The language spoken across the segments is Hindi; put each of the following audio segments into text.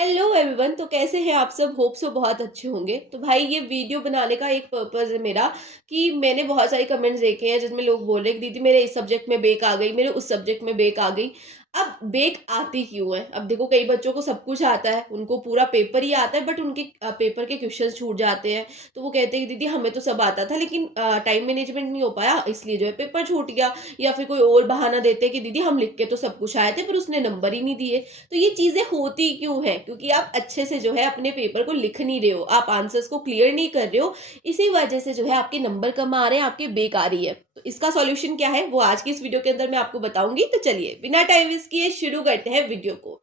Hello everyone. तो कैसे हैं आप सब? होप सो बहुत अच्छे होंगे। तो भाई ये वीडियो बनाने का एक पर्पस है मेरा कि मैंने बहुत सारे कमेंट्स देखे हैं जिसमें लोग बोल रहे हैं कि दीदी मेरे इस सब्जेक्ट में बेक आ गई, मेरे उस सब्जेक्ट में बेक आ गई। अब बेक आती क्यों है? अब देखो, कई बच्चों को सब कुछ आता है, उनको पूरा पेपर ही आता है, बट उनके पेपर के क्वेश्चंस छूट जाते हैं। तो वो कहते हैं कि दीदी हमें तो सब आता था, लेकिन टाइम मैनेजमेंट नहीं हो पाया, इसलिए जो है पेपर छूट गया। या फिर कोई और बहाना देते हैं कि दीदी हम लिख के तो सब कुछ आए थे पर उसने नंबर ही नहीं दिए। तो ये चीजें होती क्यों है? क्योंकि आप अच्छे से जो है अपने पेपर को लिख नहीं रहे हो, आप आंसर्स को क्लियर नहीं कर रहे हो। इसी वजह से जो है आपके नंबर कम आ रहे हैं, आपके बेकारी है। तो इसका सॉल्यूशन क्या है वो आज की इस वीडियो के अंदर मैं आपको बताऊंगी। तो चलिए बिना टाइम वेस्ट किए शुरू करते हैं वीडियो को।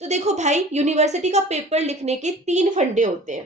तो देखो भाई, यूनिवर्सिटी का पेपर लिखने के 3 फंडे होते हैं।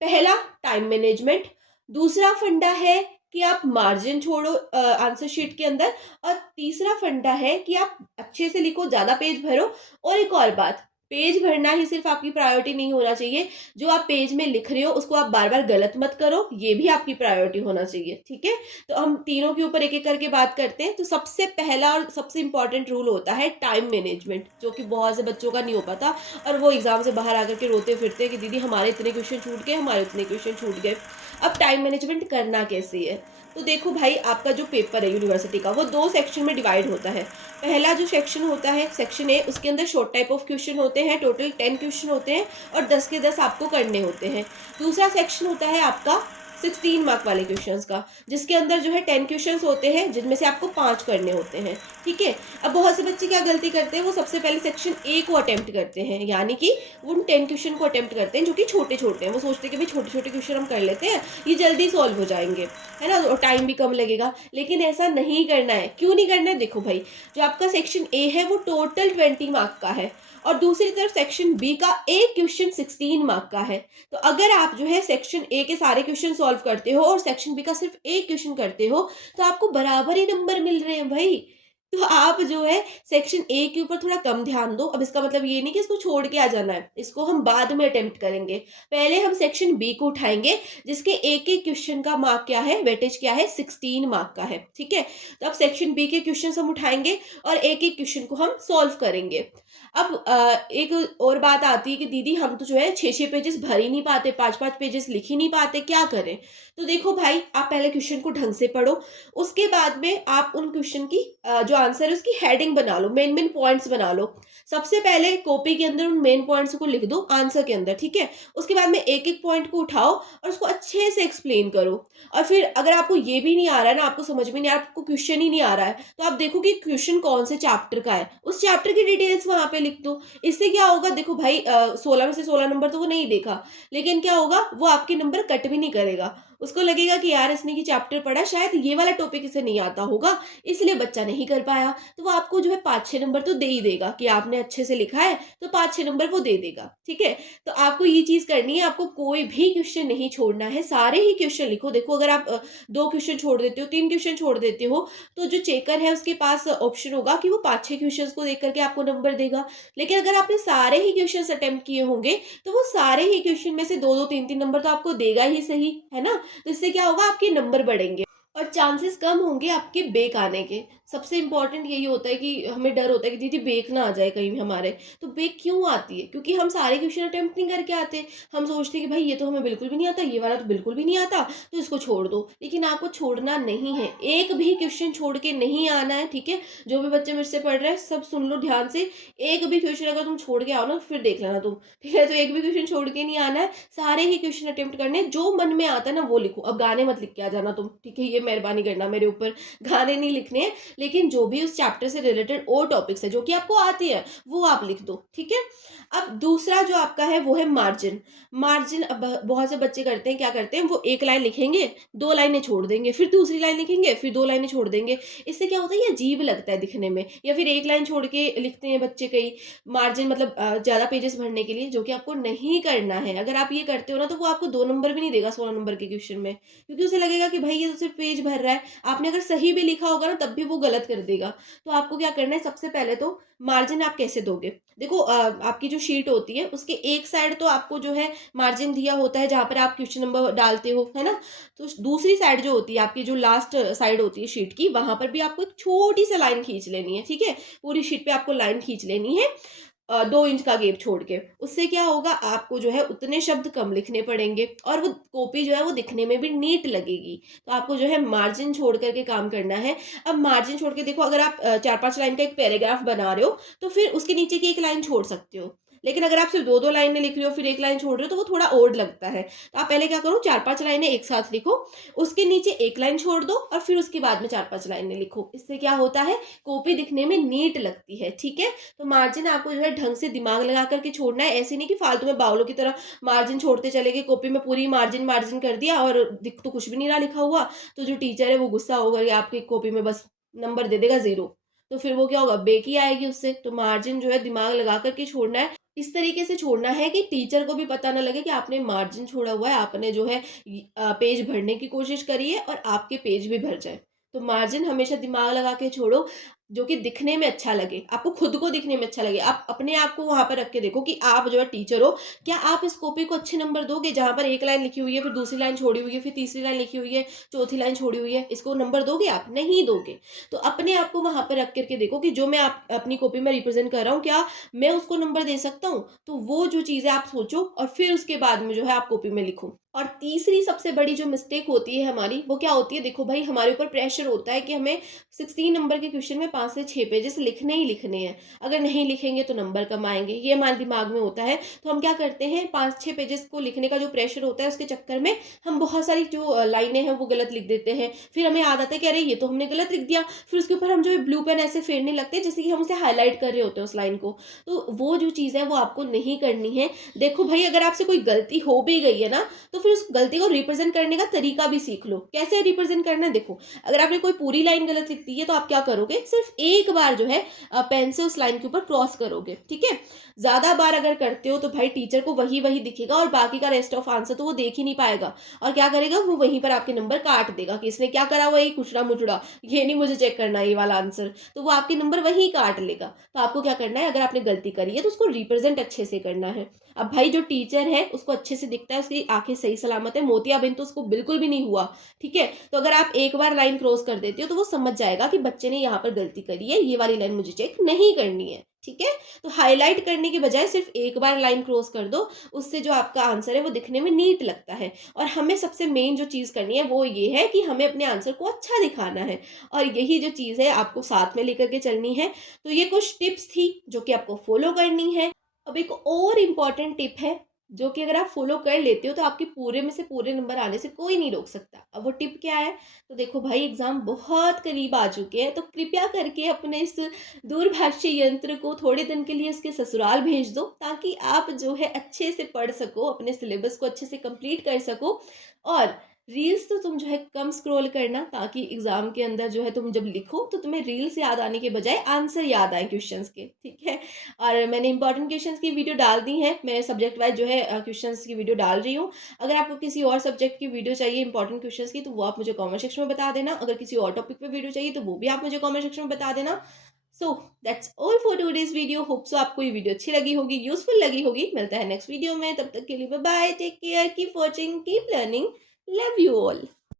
पहला, टाइम मैनेजमेंट। दूसरा फंडा है कि आप मार्जिन छोड़ो आंसर शीट के अंदर। और तीसरा फंडा है कि आप अच्छे से लिखो, ज्यादा पेज भरो। और एक और बात, पेज भरना ही सिर्फ आपकी प्रायोरिटी नहीं होना चाहिए। जो आप पेज में लिख रहे हो उसको आप बार बार गलत मत करो, ये भी आपकी प्रायोरिटी होना चाहिए। ठीक है, तो हम तीनों के ऊपर एक एक करके बात करते हैं। तो सबसे पहला और सबसे इंपॉर्टेंट रूल होता है टाइम मैनेजमेंट, जो कि बहुत से बच्चों का नहीं हो पाता। और वो एग्जाम से बाहर आकर के रोते फिरते हैं कि दीदी हमारे इतने क्वेश्चन छूट गए, हमारे इतने क्वेश्चन छूट गए। अब टाइम मैनेजमेंट करना कैसे है? तो देखो भाई, आपका जो पेपर है यूनिवर्सिटी का वो 2 सेक्शन में डिवाइड होता है। पहला जो सेक्शन होता है, सेक्शन ए, उसके अंदर शॉर्ट टाइप ऑफ क्वेश्चन होते हैं, टोटल 10 क्वेश्चन होते हैं और 10 के 10 आपको करने होते हैं। दूसरा सेक्शन होता है आपका 16 मार्क वाले क्वेश्चंस का, जिसके अंदर जो है 10 क्वेश्चंस होते हैं, जिनमें से आपको 5 करने होते हैं। ठीक है, अब बहुत से बच्चे क्या गलती करते हैं, वो सबसे पहले सेक्शन ए को अटेम्प्ट करते हैं, यानी कि वो उन 10 क्वेश्चन को अटेम्प्ट करते हैं जो कि छोटे छोटे हैं। वो सोचते हैं कि भाई छोटे छोटे क्वेश्चन हम कर लेते हैं, ये जल्दी सॉल्व हो जाएंगे, है ना, और टाइम भी कम लगेगा। लेकिन ऐसा नहीं करना है। क्यों नहीं करना है? देखो भाई, जो आपका सेक्शन ए है वो टोटल 20 मार्क का है, और दूसरी तरफ सेक्शन बी का एक क्वेश्चन 16 मार्क का है। तो अगर आप जो है सेक्शन ए के सारे क्वेश्चन सॉल्व करते हो और सेक्शन बी का सिर्फ एक क्वेश्चन करते हो, तो आपको बराबर ही नंबर मिल रहे हैं भाई। तो आप जो है सेक्शन ए के ऊपर थोड़ा कम ध्यान दो। अब इसका मतलब ये नहीं कि इसको छोड़ के आ जाना है, इसको हम बाद में अटेम्प्ट करेंगे। पहले हम सेक्शन बी को उठाएंगे, जिसके एक एक क्वेश्चन का मार्क क्या है, वेटेज क्या है, 16 मार्क का है। ठीक है, तो अब सेक्शन बी के क्वेश्चन हम उठाएंगे और एक एक क्वेश्चन को हम सॉल्व करेंगे। अब एक और बात आती है कि दीदी हम तो जो है 6-6 पेजेस भर ही नहीं पाते, 5-5 पेजेस लिख ही नहीं पाते, क्या करें? तो देखो भाई, आप पहले क्वेश्चन को ढंग से पढ़ो। उसके बाद में आप उन क्वेश्चन की जो आंसर है उसकी हेडिंग बना लो, मेन मेन पॉइंट्स बना लो। सबसे पहले कॉपी के अंदर उन मेन पॉइंट्स को लिख दो आंसर के अंदर। ठीक है, उसके बाद में एक एक पॉइंट को उठाओ और उसको अच्छे से एक्सप्लेन करो। और फिर अगर आपको ये भी नहीं आ रहा है ना, आपको समझ में नहीं आ रहा, आपको क्वेश्चन ही नहीं आ रहा है, तो आप देखो कि क्वेश्चन कौन से चैप्टर का है, उस चैप्टर की डिटेल्स वहां पे लिख दो। इससे क्या होगा, देखो भाई, 16 में से 16 नंबर तो वो नहीं देखा, लेकिन क्या होगा, वो आपके नंबर कट भी नहीं करेगा। उसको लगेगा कि यार इसने ये चैप्टर पढ़ा, शायद ये वाला टॉपिक इसे नहीं आता होगा, इसलिए बच्चा नहीं कर पाया। तो वो आपको जो है 5-6 नंबर तो दे ही देगा कि आपने अच्छे से लिखा है, तो 5-6 नंबर वो दे देगा। ठीक है, तो आपको ये चीज करनी है, आपको कोई भी क्वेश्चन नहीं छोड़ना है, सारे ही क्वेश्चन लिखो। देखो, अगर आप 2 क्वेश्चन छोड़ देते हो, 3 क्वेश्चन छोड़ देते हो, तो जो चेकर है उसके पास ऑप्शन होगा कि वो 5-6 क्वेश्चन को देख करके आपको नंबर देगा। लेकिन अगर आपने सारे ही क्वेश्चन अटेम्प्ट किए होंगे, तो वो सारे ही क्वेश्चन में से 2-2 3-3 नंबर तो आपको देगा ही सही, है ना। तो इससे क्या होगा, आपके नंबर बढ़ेंगे और चांसेस कम होंगे आपके बेक आने के। सबसे इंपॉर्टेंट यही होता है कि हमें डर होता है कि दीदी बेक ना आ जाए कहीं भी हमारे। तो बेक क्यों आती है? क्योंकि हम सारे क्वेश्चन अटेम्प्ट नहीं करके आते। हम सोचते हैं कि भाई ये तो हमें बिल्कुल भी नहीं आता, ये वाला तो बिल्कुल भी नहीं आता, तो इसको छोड़ दो। लेकिन आपको छोड़ना नहीं है, एक भी क्वेश्चन छोड़ के नहीं आना है। ठीक है, जो भी बच्चे मुझसे पढ़ रहे हैं सब सुन लो ध्यान से। एक भी क्वेश्चन अगर तुम छोड़ के आओ ना, फिर देख लेना तुम। ठीक है, तो एक भी क्वेश्चन छोड़ के नहीं आना है, सारे ही क्वेश्चन अटेम्प्ट करने हैं। जो मन में आता है ना वो लिखो। अब गाने मत लिख के आ जाना तुम, ठीक है, ये मेहरबानी करना मेरे ऊपर, गाने नहीं लिखने हैं। लेकिन जो भी उस चैप्टर से रिलेटेड और टॉपिक्स है जो कि आपको आती है, वो आप लिख दो। ठीक है, अब दूसरा जो आपका है वो है मार्जिन। मार्जिन, अब बहुत से बच्चे करते हैं, क्या करते हैं, वो एक लाइन लिखेंगे, 2 लाइनें छोड़ देंगे, फिर दूसरी लाइन लिखेंगे, फिर 2 लाइनें छोड़ देंगे। इससे क्या होता है, ये अजीब लगता है दिखने में। या फिर एक लाइन छोड़ के लिखते हैं बच्चे कई, मार्जिन मतलब ज्यादा पेजेस भरने के लिए, जो कि आपको नहीं करना है। अगर आप ये करते हो ना, तो वो आपको 2 नंबर भी नहीं देगा 16 नंबर के क्वेश्चन में, क्योंकि उसे लगेगा कि भाई ये तो सिर्फ पेज भर रहा है। आपने अगर सही भी लिखा होगा ना, तब भी वो गलत कर देगा। तो आपको क्या करना है, सबसे पहले तो मार्जिन आप कैसे दोगे? देखो, आपकी जो शीट होती है उसके एक साइड तो आपको जो है मार्जिन दिया होता है, जहां पर आप क्वेश्चन नंबर डालते हो, है ना। तो दूसरी साइड जो होती है आपकी, जो लास्ट साइड होती है शीट की, वहां पर भी आपको एक छोटी सी लाइन खींच लेनी है। ठीक है, पूरी शीट पे आपको लाइन खींच लेनी है। 2 इंच का गैप छोड़ के। उससे क्या होगा, आपको जो है उतने शब्द कम लिखने पड़ेंगे और वो कॉपी जो है वो दिखने में भी नीट लगेगी। तो आपको जो है मार्जिन छोड़ कर के काम करना है। अब मार्जिन छोड़ के देखो, अगर आप 4-5 लाइन का एक पैराग्राफ बना रहे हो, तो फिर उसके नीचे की 1 लाइन छोड़ सकते हो। लेकिन अगर आप सिर्फ़ 2-2 लाइनें लिख रहे हो, फिर 1 लाइन छोड़ रहे हो, तो वो थोड़ा ऑड लगता है। तो आप पहले क्या करो, 4-5 लाइनें एक साथ लिखो, उसके नीचे 1 लाइन छोड़ दो और फिर उसके बाद में 4-5 लाइनें लिखो। इससे क्या होता है, कॉपी दिखने में नीट लगती है, ठीक है? तो मार्जिन आपको जो है ढंग से दिमाग लगा कर के छोड़ना है। ऐसे नहीं कि फालतू में बावलों की तरह मार्जिन छोड़ते चले गए, कॉपी में पूरी मार्जिन मार्जिन कर दिया और दिख तो कुछ भी नहीं रहा लिखा हुआ। तो जो टीचर है वो गुस्सा होकर के आपकी कॉपी में बस नंबर दे देगा 0। तो फिर वो क्या होगा, बेकी आएगी उससे। तो मार्जिन जो है दिमाग लगा कर के छोड़ना है। इस तरीके से छोड़ना है कि टीचर को भी पता ना लगे कि आपने मार्जिन छोड़ा हुआ है, आपने जो है पेज भरने की कोशिश करी है और आपके पेज भी भर जाए। तो मार्जिन हमेशा दिमाग लगा के छोड़ो, जो कि दिखने में अच्छा लगे, आपको खुद को दिखने में अच्छा लगे। आप अपने आप को वहाँ पर रख के देखो कि आप जो है टीचर हो, क्या आप इस कॉपी को अच्छे नंबर दोगे? जहाँ पर 1 लाइन लिखी हुई है, फिर दूसरी लाइन छोड़ी हुई है, फिर तीसरी लाइन लिखी हुई है, चौथी लाइन छोड़ी हुई है, इसको नंबर दोगे आप? नहीं दोगे। तो अपने आप को वहाँ पर रख कर के देखो कि जो मैं आप अपनी कॉपी में रिप्रेज़ेंट कर रहा हूँ, क्या मैं उसको नंबर दे सकता हूँ? तो वो जो चीज़ें आप सोचो और फिर उसके बाद में जो है आप कॉपी में लिखो। और तीसरी सबसे बड़ी जो मिस्टेक होती है हमारी, वो क्या होती है, देखो भाई हमारे ऊपर प्रेशर होता है कि हमें 16 नंबर के क्वेश्चन में 5 से 6 पेजेस लिखने ही लिखने हैं। अगर नहीं लिखेंगे तो नंबर कम आएँगे, ये हमारे दिमाग में होता है। तो हम क्या करते हैं, 5-6 पेजेस को लिखने का जो प्रेशर होता है उसके चक्कर में हम बहुत सारी जो लाइनें हैं वो गलत लिख देते हैं। फिर हमें याद आता है कि अरे ये तो हमने गलत लिख दिया। फिर उसके ऊपर हम जो है ब्लू पेन ऐसे फेरने लगते हैं जैसे कि हम उसे हाइलाइट कर रहे होते हैं उस लाइन को। तो वो जो चीज़ है वो आपको नहीं करनी है। देखो भाई, अगर आपसे कोई गलती हो भी गई है ना, तो फिर उस गलती को रिप्रेजेंट करने का तरीका भी सीख लो। कैसे रिप्रेजेंट करना है, देखो, अगर आपने कोई पूरी लाइन गलत लिख दी है तो आप क्या करोगे, सिर्फ एक बार जो है पेन से उस लाइन के ऊपर क्रॉस करोगे, ठीक है? ज्यादा बार अगर करते हो तो भाई टीचर को वही वही दिखेगा और बाकी का रेस्ट ऑफ आंसर तो वो देख ही नहीं पाएगा। और क्या करेगा, वो वहीं पर आपके नंबर काट देगा कि इसने क्या करा हुआ है, ये कुचड़ा मुचड़ा, ये नहीं मुझे चेक करना ये वाला आंसर। तो वो आपके नंबर वहीं काट लेगा। तो आपको क्या करना है, अगर आपने गलती करी है तो उसको रिप्रेजेंट अच्छे से करना है। अब भाई जो टीचर है उसको अच्छे से दिखता है, उसकी आंखें सही सलामत है, मोतियाबिंद तो उसको बिल्कुल भी नहीं हुआ, ठीक है? तो अगर आप एक बार लाइन क्रॉस कर देते हो तो वो समझ जाएगा कि बच्चे ने यहाँ पर गलती करी है, ये वाली लाइन मुझे चेक नहीं करनी है, ठीक है? तो हाईलाइट करने के बजाय सिर्फ एक बार लाइन क्रॉस कर दो, उससे जो आपका आंसर है वो दिखने में नीट लगता है। और हमें सबसे मेन जो चीज़ करनी है वो ये है कि हमें अपने आंसर को अच्छा दिखाना है, और यही जो चीज़ है आपको साथ में लेकर के चलनी है। तो ये कुछ टिप्स थी जो कि आपको फॉलो करनी है। अब एक और इम्पॉर्टेंट टिप है, जो कि अगर आप फॉलो कर लेते हो तो आपके पूरे में से पूरे नंबर आने से कोई नहीं रोक सकता। अब वो टिप क्या है? तो देखो भाई, एग्ज़ाम बहुत करीब आ चुके हैं, तो कृपया करके अपने इस दूरभाष यंत्र को थोड़े दिन के लिए उसके ससुराल भेज दो, ताकि आप जो है अच्छे से पढ़ सको, अपने सिलेबस को अच्छे से कंप्लीट कर सको। और रील्स तो तुम जो है कम स्क्रॉल करना, ताकि एग्ज़ाम के अंदर जो है तुम जब लिखो तो तुम्हें रील्स याद आने के बजाय आंसर याद आए क्वेश्चंस के, ठीक है? और मैंने इंपॉर्टेंट क्वेश्चंस की वीडियो डाल दी है, मैं सब्जेक्ट वाइज जो है क्वेश्चंस की वीडियो डाल रही हूँ। अगर आपको किसी और सब्जेक्ट की वीडियो चाहिए इंपॉर्टेंट क्वेश्चंस की, तो वो आप मुझे कमेंट सेक्शन में बता देना। अगर किसी और टॉपिक पे वीडियो चाहिए तो वो भी आप मुझे कमेंट सेक्शन में बता देना। So that's all for today's video. Hope so आपको ये वीडियो अच्छी लगी होगी, यूजफुल लगी होगी। मिलता है नेक्स्ट वीडियो में, तब तक के लिए bye bye, take care, keep watching, keep learning, love you all.